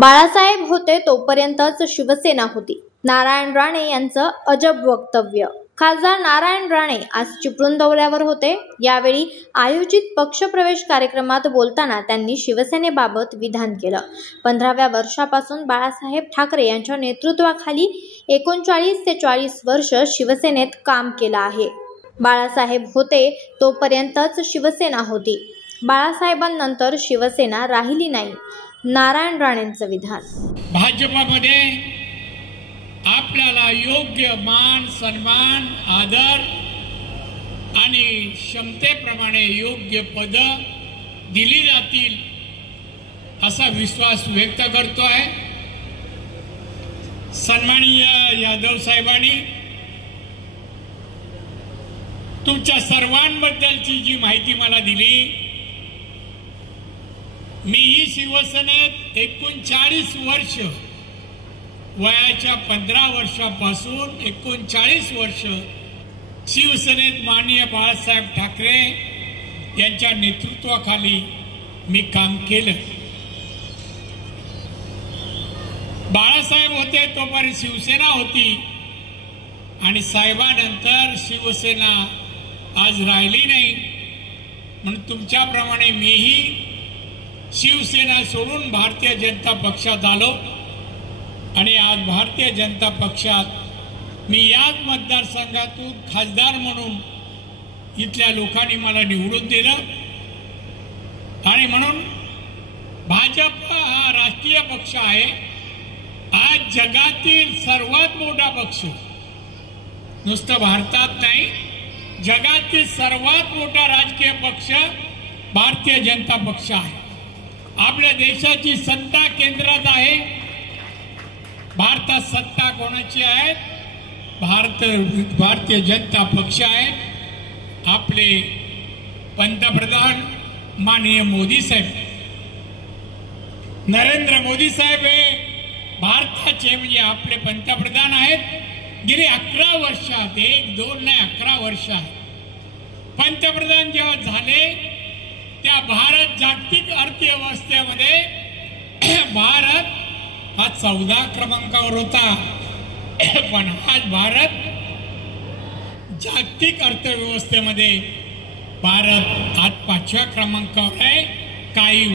बाळासाहेब होते तोपर्यंतच शिवसेना होती. नारायण राणे यांचं अजब वक्तव्य. खासदार नारायण राणे आज चिपळूण दौऱ्यावर होते. यावेळी आयोजित पक्षप्रवेश कार्यक्रमात बोलताना त्यांनी शिवसेनेबाबत विधान केलं. 15व्या वर्षापासून बाळासाहेब ठाकरे यांच्या नेतृत्वाखाली 39 ते 40 वर्ष शिवसेनेत काम केलं आहे. बाळासाहेब होते तोपर्यंतच शिवसेना होती. बाळासाहेबांनंतर शिवसेना राहिली नाही. नारायण राणेंचं विधान. भाजपमध्ये आपल्याला योग्य मान सन्मान आदर आणि क्षमतेप्रमाणे योग्य पद दिली जातील असा विश्वास व्यक्त करतो आहे. सन्माननीय यादव साहेबांनी तुमच्या सर्वांबद्दलची जी माहिती मला दिली, मीही शिवसेनेत 39 वर्ष, वयाच्या 15 वर्षापासून 39 वर्ष शिवसेनेत माननीय बाळासाहेब ठाकरे यांच्या नेतृत्वाखाली मी काम केलं. बाळासाहेब होते तोपर्यंत शिवसेना होती आणि साहेबानंतर शिवसेना आज राहिली नाही. म्हणून तुमच्याप्रमाणे मीही शिवसेना सोडून भारतीय जनता पक्षात आलो आणि आज भारतीय जनता पक्षात मी याच मतदारसंघातून खासदार म्हणून इथल्या लोकांनी मला निवडून दिलं आणि म्हणून भाजप हा राष्ट्रीय पक्ष आहे. आज जगातील सर्वात मोठा पक्ष, नुसतं भारतात नाही, जगातील सर्वात मोठा राजकीय पक्ष भारतीय जनता पक्ष आहे. आपल्या देशाची सत्ता केंद्रात आहे. भारतात सत्ता कोणाची आहे? भारतीय जनता पक्ष आहे. आपले पंतप्रधान माननीय मोदी साहेब, नरेंद्र मोदी साहेब हे भारताचे म्हणजे आपले पंतप्रधान आहेत. गेली 11 वर्षात, 1, 2 नाही 11 वर्षात पंतप्रधान जेव्हा झाले त्या भारत जागतिक अर्थव्यवस्थेमध्ये भारत हा 14 क्रमांकावर होता, पण आज भारत जागतिक अर्थव्यवस्थेमध्ये भारत आज 5व्या क्रमांकावर आहे. काही